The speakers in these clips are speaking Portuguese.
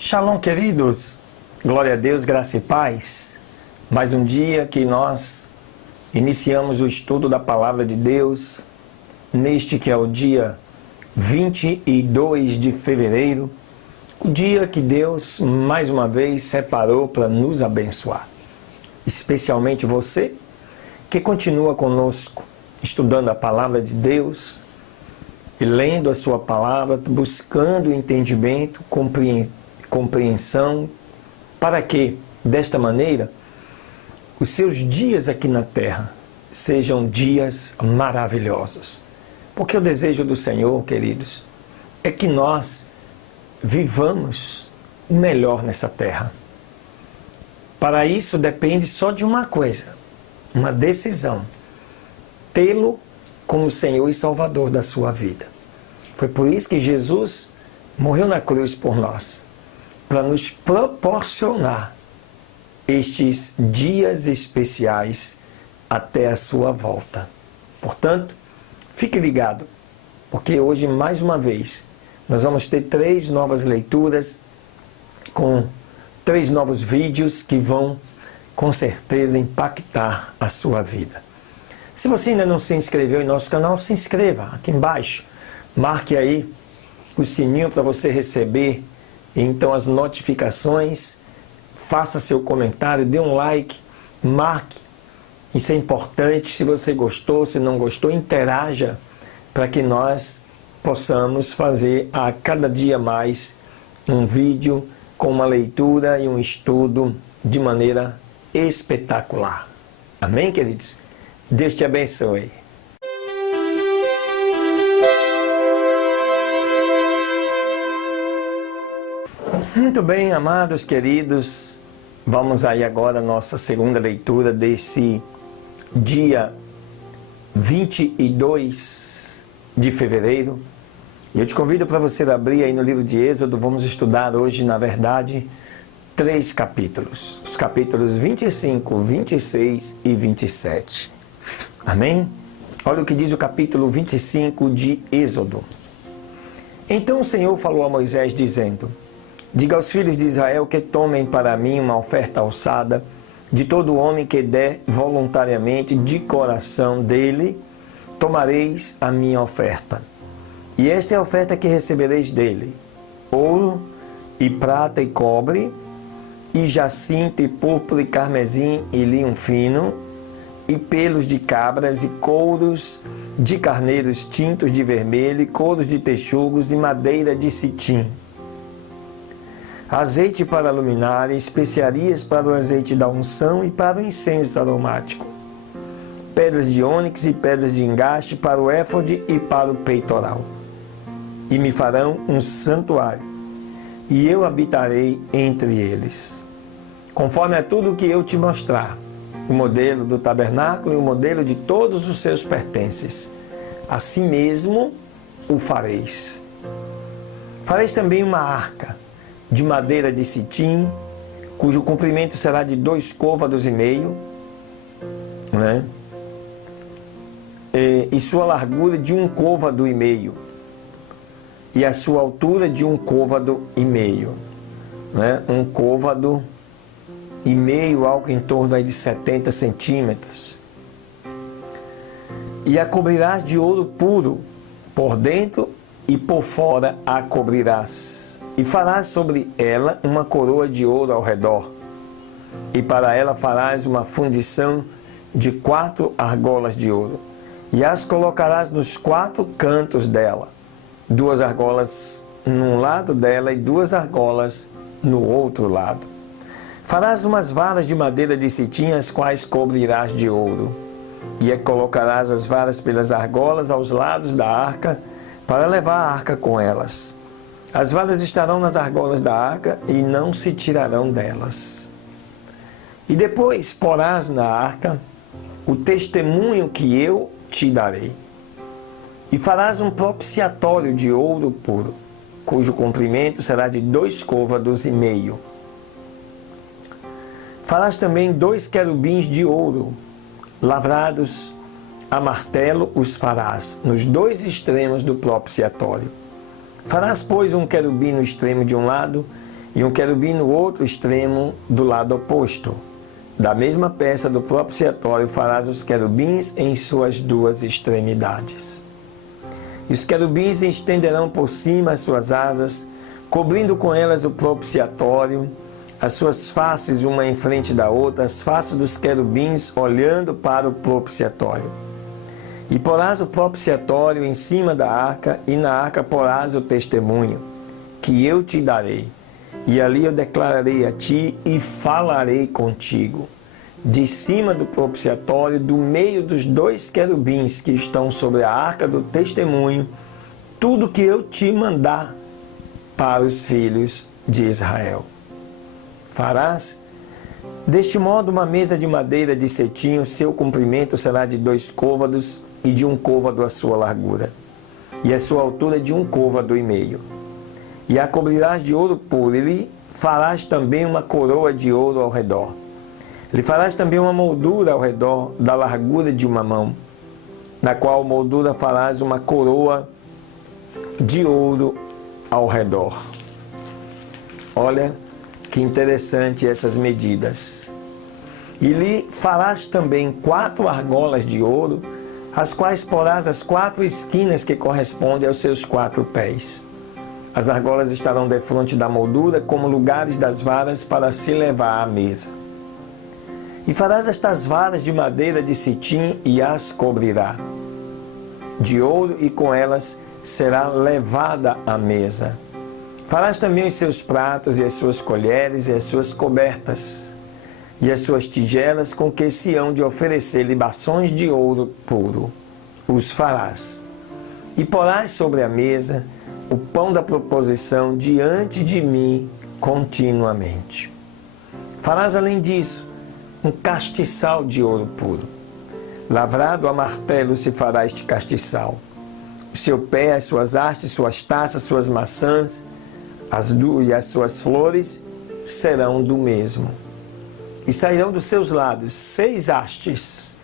Shalom, queridos. Glória a Deus, graça e paz. Mais um dia que nós iniciamos o estudo da Palavra de Deus, neste que é o dia 22 de fevereiro, o dia que Deus, mais uma vez, separou para nos abençoar. Especialmente você, que continua conosco, estudando a Palavra de Deus e lendo a sua Palavra, buscando entendimento, compreensão, para que, desta maneira, os seus dias aqui na terra sejam dias maravilhosos. Porque o desejo do Senhor, queridos, é que nós vivamos o melhor nessa terra. Para isso depende só de uma coisa, uma decisão: tê-lo como Senhor e Salvador da sua vida. Foi por isso que Jesus morreu na cruz por nós, para nos proporcionar estes dias especiais até a sua volta. Portanto, fique ligado, porque hoje, mais uma vez, nós vamos ter 3 novas leituras, com 3 novos vídeos que vão, com certeza, impactar a sua vida. Se você ainda não se inscreveu em nosso canal, se inscreva aqui embaixo. Marque aí o sininho para você receber então as notificações. Faça seu comentário, dê um like, marque. Isso é importante. Se você gostou, se não gostou, interaja para que nós possamos fazer a cada dia mais um vídeo com uma leitura e um estudo de maneira espetacular. Amém, queridos? Deus te abençoe. Muito bem, amados, queridos, vamos aí agora à nossa segunda leitura desse dia 22 de fevereiro. E eu te convido para você abrir aí no livro de Êxodo. Vamos estudar hoje, na verdade, 3 capítulos. Os capítulos 25, 26 e 27. Amém? Olha o que diz o capítulo 25 de Êxodo. Então o Senhor falou a Moisés, dizendo: diga aos filhos de Israel que tomem para mim uma oferta alçada de todo homem que der voluntariamente de coração dele, tomareis a minha oferta. E esta é a oferta que recebereis dele: ouro e prata e cobre, e jacinto e púrpura e carmesim e linho fino, e pelos de cabras e couros de carneiros tintos de vermelho, e couros de texugos e madeira de citim. Azeite para a luminária, especiarias para o azeite da unção e para o incenso aromático. Pedras de ônix e pedras de engaste para o éfode e para o peitoral. E me farão um santuário, e eu habitarei entre eles. Conforme a tudo o que eu te mostrar, o modelo do tabernáculo e o modelo de todos os seus pertences, assim mesmo o fareis. Fareis também uma arca de madeira de citim, cujo comprimento será de 2 côvados e meio, né? E sua largura de 1 côvado e meio, e a sua altura de 1 côvado e meio, né? 1 côvado e meio, algo em torno aí de 70 centímetros. E a cobrirás de ouro puro, por dentro e por fora a cobrirás. E farás sobre ela uma coroa de ouro ao redor. E para ela farás uma fundição de 4 argolas de ouro. E as colocarás nos 4 cantos dela. 2 argolas num lado dela e 2 argolas no outro lado. Farás umas varas de madeira de citim, as quais cobrirás de ouro. E colocarás as varas pelas argolas aos lados da arca, para levar a arca com elas. As varas estarão nas argolas da arca e não se tirarão delas. E depois porás na arca o testemunho que eu te darei. E farás um propiciatório de ouro puro, cujo comprimento será de 2 côvados e meio. Farás também 2 querubins de ouro, lavrados a martelo os farás, nos 2 extremos do propiciatório. Farás, pois, um querubim no extremo de um lado e um querubim no outro extremo do lado oposto. Da mesma peça do propiciatório farás os querubins em suas duas extremidades. E os querubins estenderão por cima as suas asas, cobrindo com elas o propiciatório, as suas faces uma em frente da outra, as faces dos querubins olhando para o propiciatório. E porás o propiciatório em cima da arca, e na arca porás o testemunho, que eu te darei. E ali eu declararei a ti e falarei contigo. De cima do propiciatório, do meio dos dois querubins que estão sobre a arca do testemunho, tudo que eu te mandar para os filhos de Israel. Farás deste modo uma mesa de madeira de cetim, o seu comprimento será de 2 côvados e de 1 côvado a sua largura, e a sua altura de 1 côvado e meio. E a cobrirás de ouro puro, e lhe farás também uma coroa de ouro ao redor. Lhe farás também uma moldura ao redor da largura de 1 mão, na qual moldura farás uma coroa de ouro ao redor. Olha que interessante essas medidas. E lhe farás também 4 argolas de ouro, as quais porás as 4 esquinas que correspondem aos seus 4 pés. As argolas estarão defronte da moldura como lugares das varas para se levar à mesa. E farás estas varas de madeira de cetim e as cobrirá de ouro, e com elas será levada à mesa. Farás também os seus pratos e as suas colheres e as suas cobertas e as suas tigelas com que se hão de oferecer libações de ouro puro. Os farás. E porás sobre a mesa o pão da proposição diante de mim continuamente. Farás além disso um castiçal de ouro puro. Lavrado a martelo se fará este castiçal. O seu pé, as suas hastes, suas taças, suas maçãs, e as suas flores serão do mesmo. E sairão dos seus lados 6 hastes,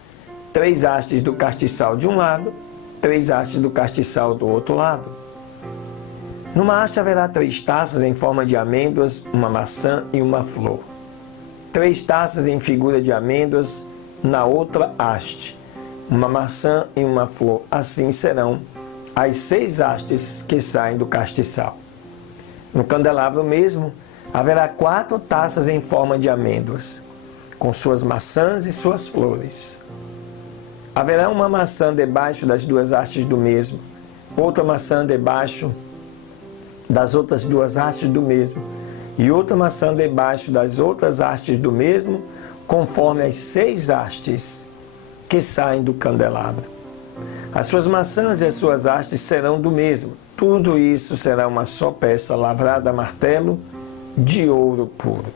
3 hastes do castiçal de um lado, 3 hastes do castiçal do outro lado. Numa haste haverá 3 taças em forma de amêndoas, uma maçã e uma flor. 3 taças em figura de amêndoas na outra haste, uma maçã e uma flor. Assim serão as 6 hastes que saem do castiçal. No candelabro mesmo, haverá 4 taças em forma de amêndoas, com suas maçãs e suas flores. Haverá uma maçã debaixo das 2 hastes do mesmo, outra maçã debaixo das outras 2 hastes do mesmo, e outra maçã debaixo das outras hastes do mesmo, conforme as 6 hastes que saem do candelabro. As suas maçãs e as suas hastes serão do mesmo. Tudo isso será uma só peça lavrada a martelo de ouro puro.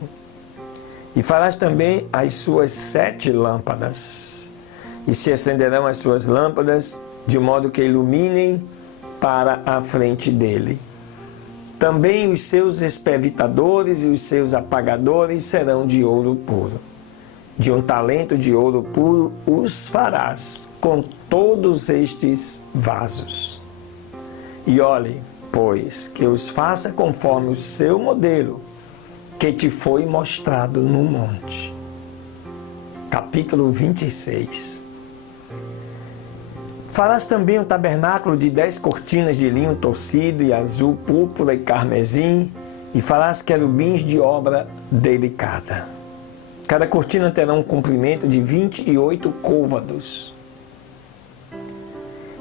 E farás também as suas 7 lâmpadas, e se acenderão as suas lâmpadas, de modo que iluminem para a frente dele. Também os seus espevitadores e os seus apagadores serão de ouro puro. De 1 talento de ouro puro os farás com todos estes vasos. E olhe, pois, que os faça conforme o seu modelo, que te foi mostrado no monte. Capítulo 26. Farás também um tabernáculo de 10 cortinas de linho torcido e azul, púrpura e carmesim, e farás querubins de obra delicada. Cada cortina terá um comprimento de 28 côvados,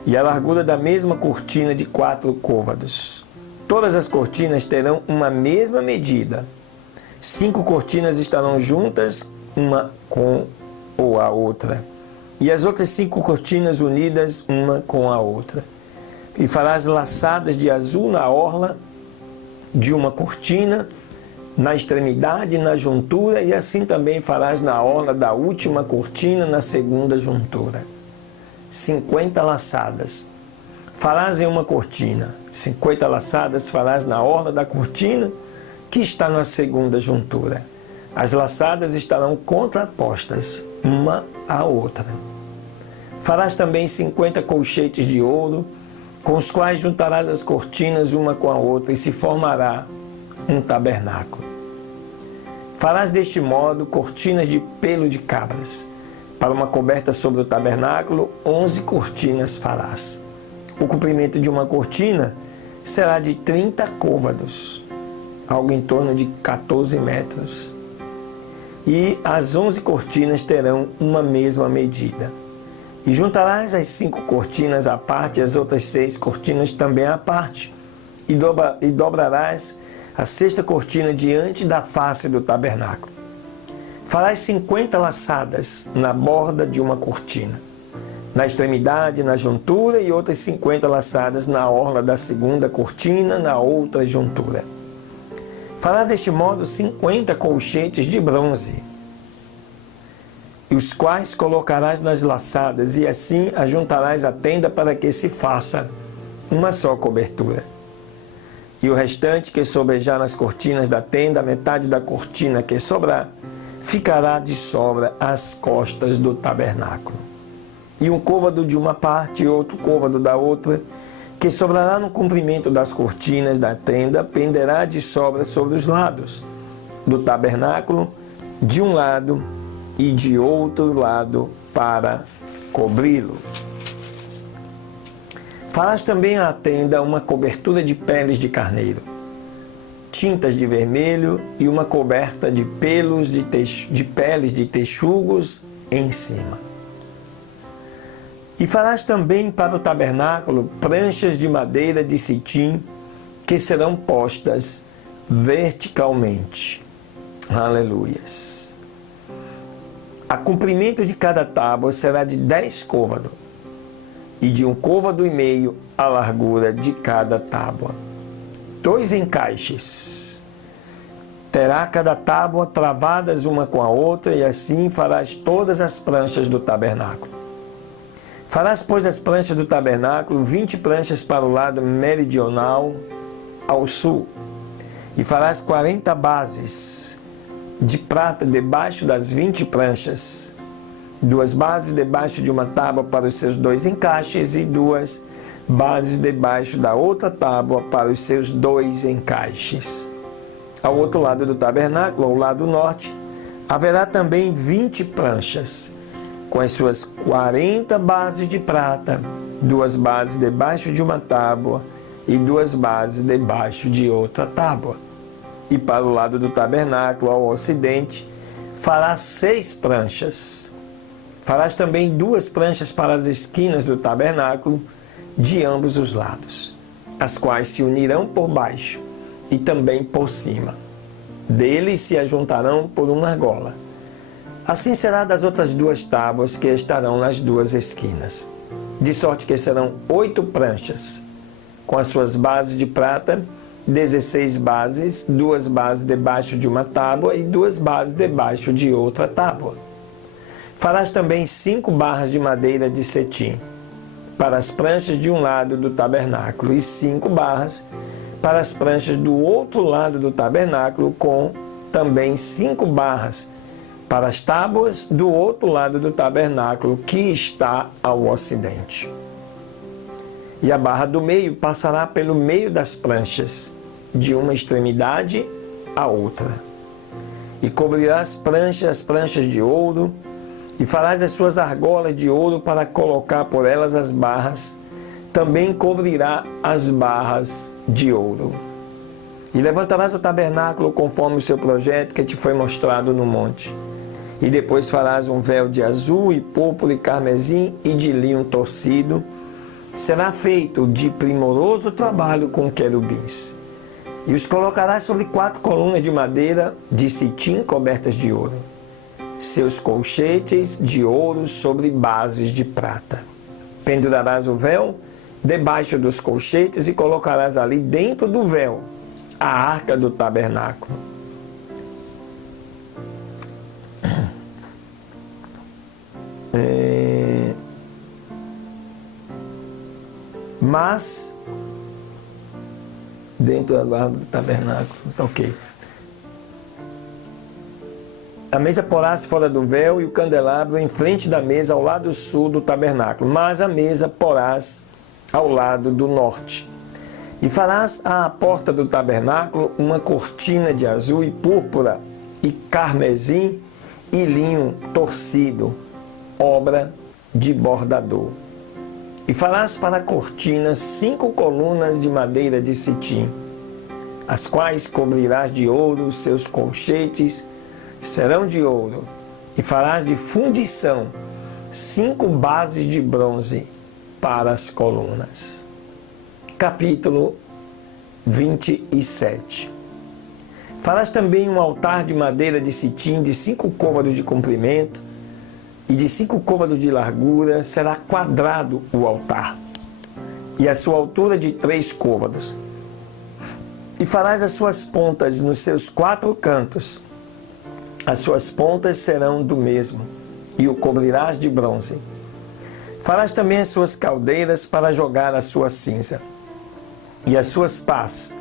e a largura da mesma cortina de 4 côvados. Todas as cortinas terão uma mesma medida. 5 cortinas estarão juntas, uma com a outra, e as outras 5 cortinas unidas uma com a outra. E farás laçadas de azul na orla de uma cortina, na extremidade e na juntura, e assim também farás na orla da última cortina, na segunda juntura. 50 laçadas farás em uma cortina, 50 laçadas farás na orla da cortina que está na segunda juntura. As laçadas estarão contrapostas uma à outra. Farás também 50 colchetes de ouro, com os quais juntarás as cortinas uma com a outra, e se formará um tabernáculo. Farás deste modo cortinas de pelo de cabras. Para uma coberta sobre o tabernáculo, 11 cortinas farás. O comprimento de uma cortina será de 30 côvados, algo em torno de 14 metros. E as 11 cortinas terão uma mesma medida. E juntarás as 5 cortinas à parte e as outras 6 cortinas também à parte. E dobrarás a 6ª cortina diante da face do tabernáculo. Farás 50 laçadas na borda de uma cortina, na extremidade, na juntura, e outras 50 laçadas na orla da 2ª cortina, na outra juntura. Farás deste modo 50 colchetes de bronze, e os quais colocarás nas laçadas, e assim ajuntarás a tenda para que se faça uma só cobertura. E o restante que sobrejar nas cortinas da tenda, a metade da cortina que sobrar, ficará de sobra às costas do tabernáculo. E um côvado de uma parte e outro côvado da outra, que sobrará no comprimento das cortinas da tenda, penderá de sobra sobre os lados do tabernáculo, de um lado e de outro lado, para cobri-lo. Farás também à tenda uma cobertura de peles de carneiro, tintas de vermelho e uma coberta de pelos de peles de texugos em cima. E farás também para o tabernáculo pranchas de madeira de citim, que serão postas verticalmente. Aleluias. A comprimento de cada tábua será de 10 côvados, e de 1,5 côvado a largura de cada tábua. 2 encaixes. Terá cada tábua travadas uma com a outra, e assim farás todas as pranchas do tabernáculo. Farás, pois, as pranchas do tabernáculo, 20 pranchas para o lado meridional ao sul, e farás 40 bases de prata debaixo das 20 pranchas, 2 bases debaixo de uma tábua para os seus 2 encaixes, e 2 bases debaixo da outra tábua para os seus 2 encaixes. Ao outro lado do tabernáculo, ao lado norte, haverá também 20 pranchas, com as suas 40 bases de prata, 2 bases debaixo de uma tábua e 2 bases debaixo de outra tábua. E para o lado do tabernáculo, ao ocidente, farás 6 pranchas. Farás também 2 pranchas para as esquinas do tabernáculo, de ambos os lados, as quais se unirão por baixo e também por cima. Deles se ajuntarão por uma argola. Assim será das outras 2 tábuas que estarão nas 2 esquinas. De sorte que serão 8 pranchas, com as suas bases de prata, 16 bases, 2 bases debaixo de uma tábua e 2 bases debaixo de outra tábua. Farás também 5 barras de madeira de cetim para as pranchas de um lado do tabernáculo, e 5 barras para as pranchas do outro lado do tabernáculo, com também 5 barras para as tábuas do outro lado do tabernáculo, que está ao ocidente. E a barra do meio passará pelo meio das pranchas, de uma extremidade à outra. E cobrirá as pranchas de ouro, e farás as suas argolas de ouro para colocar por elas as barras. Também cobrirá as barras de ouro. E levantarás o tabernáculo conforme o seu projeto que te foi mostrado no monte. E depois farás um véu de azul e púrpura e carmesim e de linho torcido. Será feito de primoroso trabalho com querubins. E os colocarás sobre 4 colunas de madeira de citim cobertas de ouro. Seus colchetes de ouro sobre bases de prata. Pendurarás o véu debaixo dos colchetes e colocarás ali dentro do véu a arca do tabernáculo. Mas dentro da guarda do tabernáculo, ok. A mesa porás fora do véu e o candelabro em frente da mesa ao lado sul do tabernáculo, mas a mesa porás ao lado do norte. E farás à porta do tabernáculo uma cortina de azul e púrpura e carmesim e linho torcido, obra de bordador. E farás para cortinas 5 colunas de madeira de cetim, as quais cobrirás de ouro, os seus colchetes serão de ouro, e farás de fundição 5 bases de bronze para as colunas. Capítulo 27. Farás também um altar de madeira de cetim de 5 côvados de comprimento e de 5 côvados de largura, será quadrado o altar, e a sua altura de 3 côvados. E farás as suas pontas nos seus 4 cantos, as suas pontas serão do mesmo, e o cobrirás de bronze. Farás também as suas caldeiras para jogar a sua cinza, e as suas pás,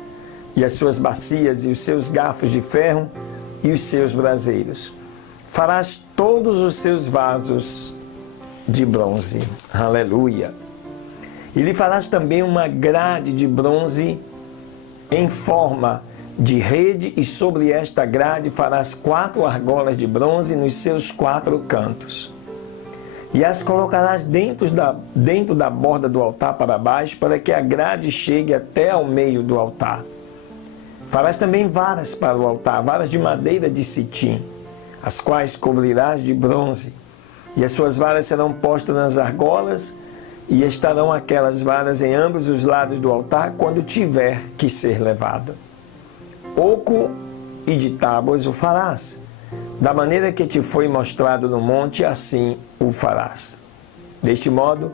e as suas bacias, e os seus garfos de ferro, e os seus braseiros. Farás todos os seus vasos de bronze. Aleluia! E lhe farás também uma grade de bronze em forma de rede, e sobre esta grade farás 4 argolas de bronze nos seus 4 cantos. E as colocarás dentro da borda do altar para baixo, para que a grade chegue até ao meio do altar. Farás também varas para o altar, varas de madeira de cetim, as quais cobrirás de bronze. E as suas varas serão postas nas argolas, e estarão aquelas varas em ambos os lados do altar, quando tiver que ser levado. Oco e de tábuas o farás, da maneira que te foi mostrado no monte, assim o farás. Deste modo,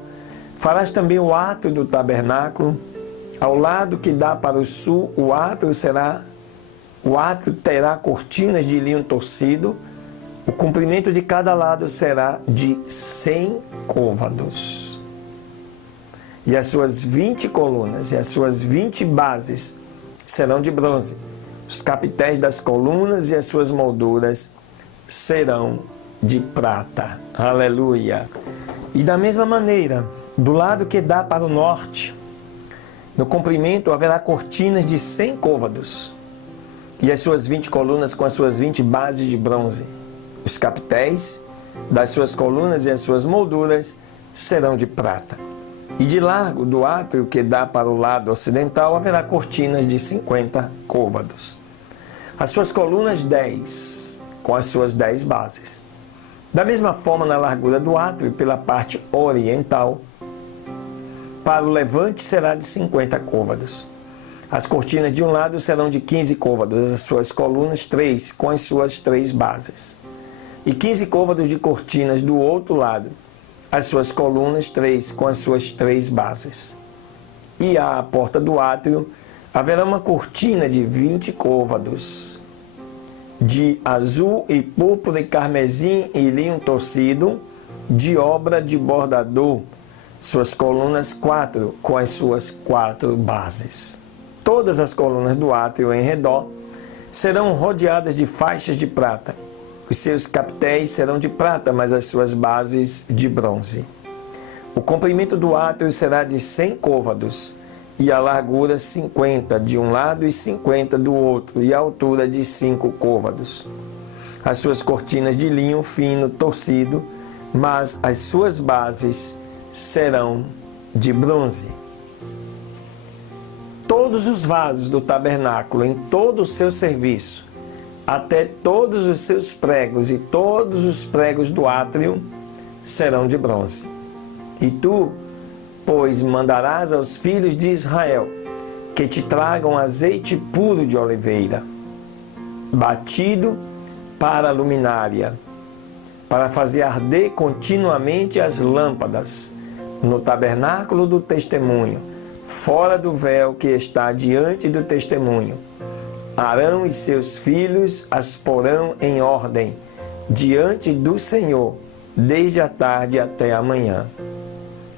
farás também o átrio do tabernáculo. Ao lado que dá para o sul, o átrio terá cortinas de linho torcido. O comprimento de cada lado será de 100 côvados. E as suas 20 colunas e as suas 20 bases serão de bronze. Os capitéis das colunas e as suas molduras serão de prata. Aleluia! E da mesma maneira, do lado que dá para o norte, no comprimento haverá cortinas de 100 côvados, e as suas 20 colunas com as suas 20 bases de bronze. Os capitéis das suas colunas e as suas molduras serão de prata. E de largo do átrio que dá para o lado ocidental haverá cortinas de 50 côvados. As suas colunas 10, com as suas 10 bases. Da mesma forma, na largura do átrio, pela parte oriental, para o levante será de 50 côvados. As cortinas de um lado serão de 15 côvados, as suas colunas 3, com as suas 3 bases. E 15 côvados de cortinas do outro lado, as suas colunas 3, com as suas 3 bases. E à porta do átrio haverá uma cortina de 20 côvados, de azul e púrpura e carmesim e linho torcido, de obra de bordador, suas colunas 4, com as suas 4 bases. Todas as colunas do átrio em redor serão rodeadas de faixas de prata. Os seus capitéis serão de prata, mas as suas bases de bronze. O comprimento do átrio será de 100 côvados, e a largura 50 de um lado e 50 do outro, e a altura de 5 côvados. As suas cortinas de linho fino torcido, mas as suas bases serão de bronze. Todos os vasos do tabernáculo, em todo o seu serviço, até todos os seus pregos e todos os pregos do átrio serão de bronze. E tu, pois, mandarás aos filhos de Israel que te tragam azeite puro de oliveira, batido para a luminária, para fazer arder continuamente as lâmpadas no tabernáculo do testemunho, fora do véu que está diante do testemunho. Arão e seus filhos as porão em ordem diante do Senhor, desde a tarde até a manhã,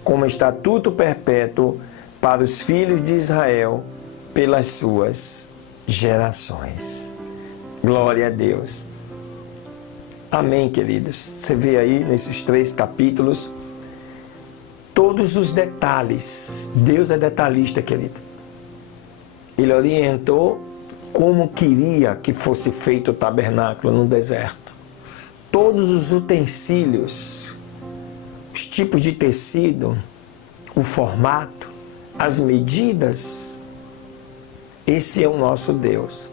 como estatuto perpétuo para os filhos de Israel pelas suas gerações. Glória a Deus. Amém, queridos. Você vê aí nesses 3 capítulos todos os detalhes. Deus é detalhista, querido. Ele orientou como queria que fosse feito o tabernáculo no deserto. Todos os utensílios, os tipos de tecido, o formato, as medidas. Esse é o nosso Deus.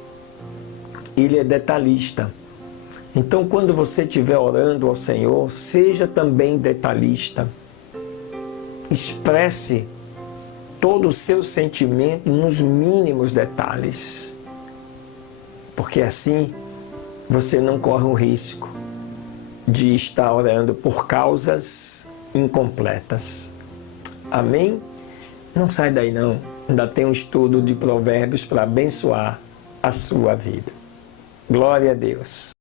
Ele é detalhista. Então, quando você estiver orando ao Senhor, seja também detalhista. Expresse todo o seu sentimento nos mínimos detalhes. Porque assim você não corre o risco de estar orando por causas incompletas. Amém? Não sai daí não. Ainda tem um estudo de Provérbios para abençoar a sua vida. Glória a Deus.